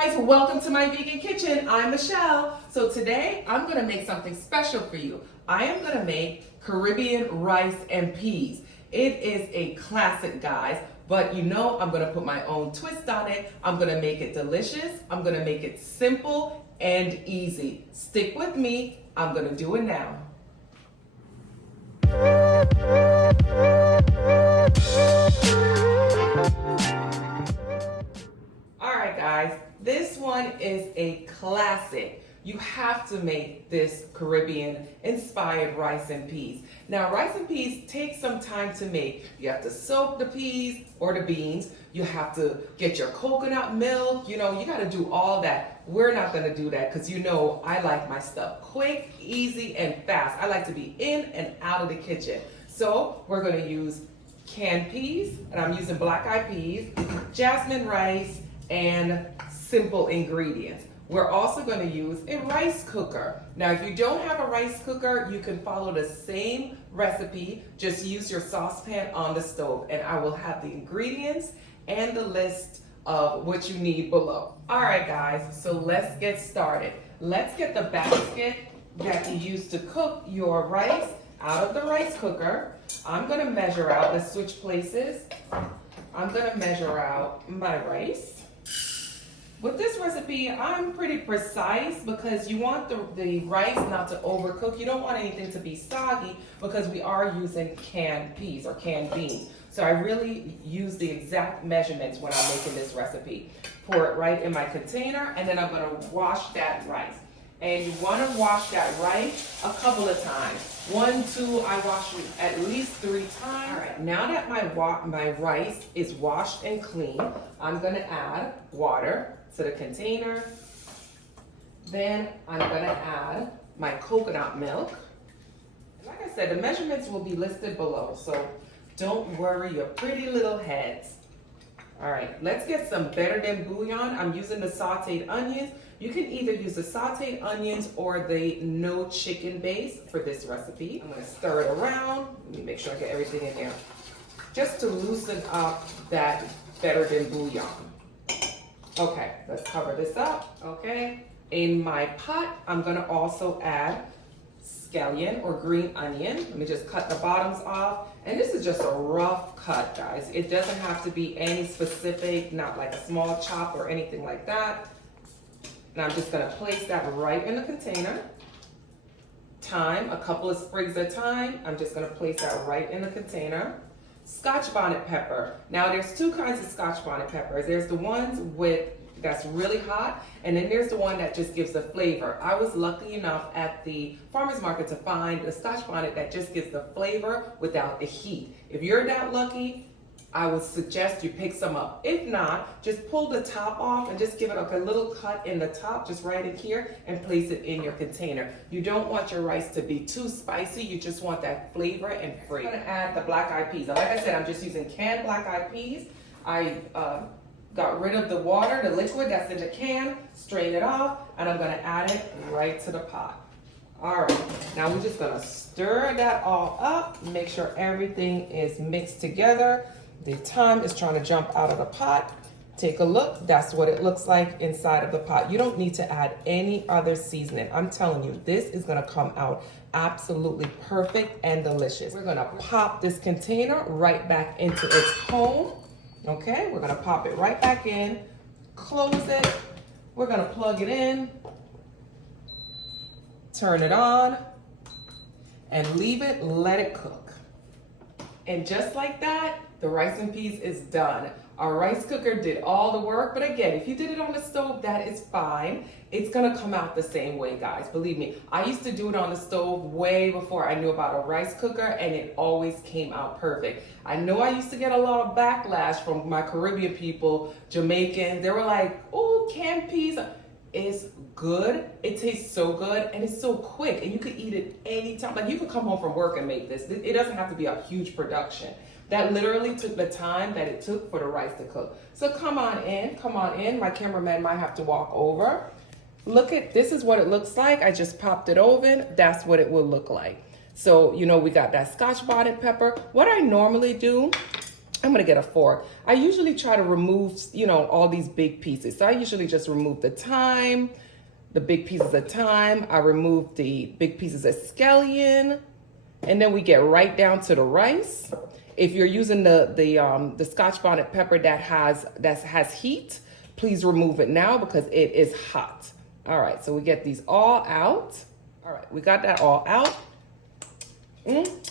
guys, welcome to my vegan kitchen. I'm Michelle. So today I'm gonna make something special for you. I am gonna make Caribbean rice and peas. It is a classic, guys, but you know I'm gonna put my own twist on it. I'm gonna make it delicious. I'm gonna make it simple and easy. Stick with me. I'm gonna do it now. Alright guys, this one is a classic. You have to make this Caribbean inspired rice and peas. Now rice and peas take some time to make. You have to soak the peas or the beans. You have to get your coconut milk. You know, you got to do all that. We're not going to do that because you know I like my stuff quick, easy, and fast. I like to be in and out of the kitchen. So we're going to use canned peas, and I'm using black-eyed peas, jasmine rice, and simple ingredients. We're also going to use a rice cooker. Now, if you don't have a rice cooker, you can follow the same recipe. Just use your saucepan on the stove, and I will have the ingredients and the list of what you need below. All right, guys, so let's get started. Let's get the basket that you use to cook your rice out of the rice cooker. I'm going to measure out, let's switch places. I'm going to measure out my rice. With this recipe, I'm pretty precise because you want the rice not to overcook. You don't want anything to be soggy because we are using canned peas or canned beans. So I really use the exact measurements when I'm making this recipe. Pour it right in my container, and then I'm going to wash that rice. And you want to wash that rice a couple of times. 1, 2, I wash it at least 3 times. All right, now that my rice is washed and clean, I'm going to add water to the container. Then I'm going to add my coconut milk. Like I said, the measurements will be listed below, so don't worry your pretty little heads. All right, let's get some better than bouillon. I'm using the sauteed onions. You can either use the sauteed onions or the no chicken base for this recipe. I'm gonna stir it around. Let me make sure I get everything in there. Just to loosen up that better than bouillon. Okay, let's cover this up, okay? In my pot, I'm gonna also add scallion or green onion. Let me just cut the bottoms off. And this is just a rough cut, guys. It doesn't have to be any specific, not like a small chop or anything like that. And I'm just gonna place that right in the container. Thyme, a couple of sprigs of thyme. I'm just gonna place that right in the container. Scotch bonnet pepper. Now there's 2 kinds of Scotch bonnet peppers. There's the ones that's really hot, and then there's the one that just gives the flavor. I was lucky enough at the farmer's market to find the Scotch bonnet that just gives the flavor without the heat. If you're that lucky, I would suggest you pick some up. If not, just pull the top off and just give it like a little cut in the top, just right in here, and place it in your container. You don't want your rice to be too spicy. You just want that flavor and flavor. I'm gonna add the black-eyed peas. Now, like I said, I'm just using canned black-eyed peas. I got rid of the water, the liquid that's in the can, strain it off, and I'm gonna add it right to the pot. All right, now we're just gonna stir that all up, make sure everything is mixed together. The thyme is trying to jump out of the pot. Take a look, that's what it looks like inside of the pot. You don't need to add any other seasoning. I'm telling you, this is gonna come out absolutely perfect and delicious. We're gonna pop this container right back into its home. Okay, we're gonna pop it right back in, close it. We're gonna plug it in, turn it on, and leave it, let it cook. And just like that, the rice and peas is done. Our rice cooker did all the work, but again, if you did it on the stove, that is fine. It's gonna come out the same way, guys. Believe me, I used to do it on the stove way before I knew about a rice cooker, and it always came out perfect. I know I used to get a lot of backlash from my Caribbean people, Jamaican. They were like, oh, canned peas. It's good, it tastes so good, and it's so quick, and you could eat it anytime. Like you could come home from work and make this. It doesn't have to be a huge production. That literally took the time that it took for the rice to cook. So come on in. My cameraman might have to walk over. Look at, this is what it looks like. I just popped it open. That's what it will look like. So, you know, we got that Scotch bonnet pepper. What I normally do I'm gonna get a fork. I usually try to remove, you know, all these big pieces. So I usually just remove the thyme, the big pieces of thyme. I remove the big pieces of scallion, and then we get right down to the rice. If you're using the Scotch bonnet pepper that has heat, please remove it now because it is hot. All right, so we get these all out. All right, we got that all out.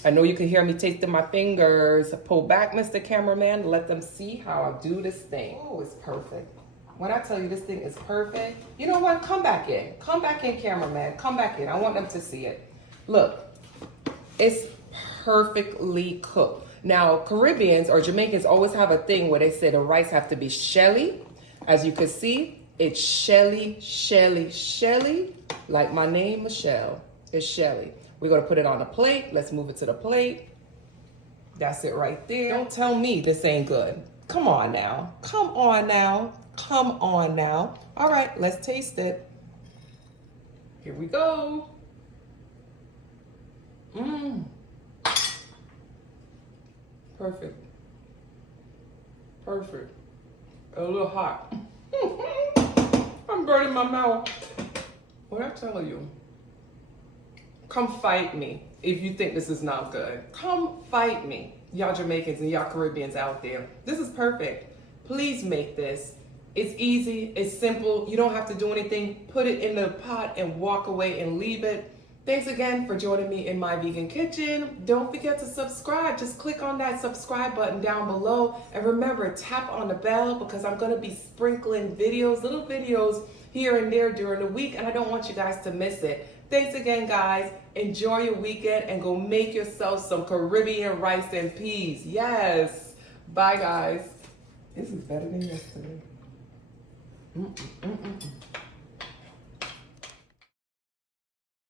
I know you can hear me tasting my fingers. Pull back, Mr. Cameraman. Let them see how I do this thing. Oh, it's perfect. When I tell you this thing is perfect, you know what? Come back in. Come back in, cameraman. Come back in. I want them to see it. Look, it's perfectly cooked. Now, Caribbeans or Jamaicans always have a thing where they say the rice have to be shelly. As you can see, it's shelly, shelly, shelly, like my name, Michelle. It's shelly. We're gonna put it on a plate. Let's move it to the plate. That's it right there. Don't tell me this ain't good. Come on now. Come on now. Come on now. All right, let's taste it. Here we go. Perfect. Perfect. A little hot. I'm burning my mouth. What I tell you? Come fight me if you think this is not good. Come fight me, y'all Jamaicans and y'all Caribbeans out there. This is perfect. Please make this. It's easy, it's simple. You don't have to do anything. Put it in the pot and walk away and leave it. Thanks again for joining me in my vegan kitchen. Don't forget to subscribe. Just click on that subscribe button down below. And remember, tap on the bell because I'm gonna be sprinkling videos, little videos here and there during the week, and I don't want you guys to miss it. Thanks again, guys. Enjoy your weekend and go make yourself some Caribbean rice and peas. Yes. Bye, guys. This is better than yesterday.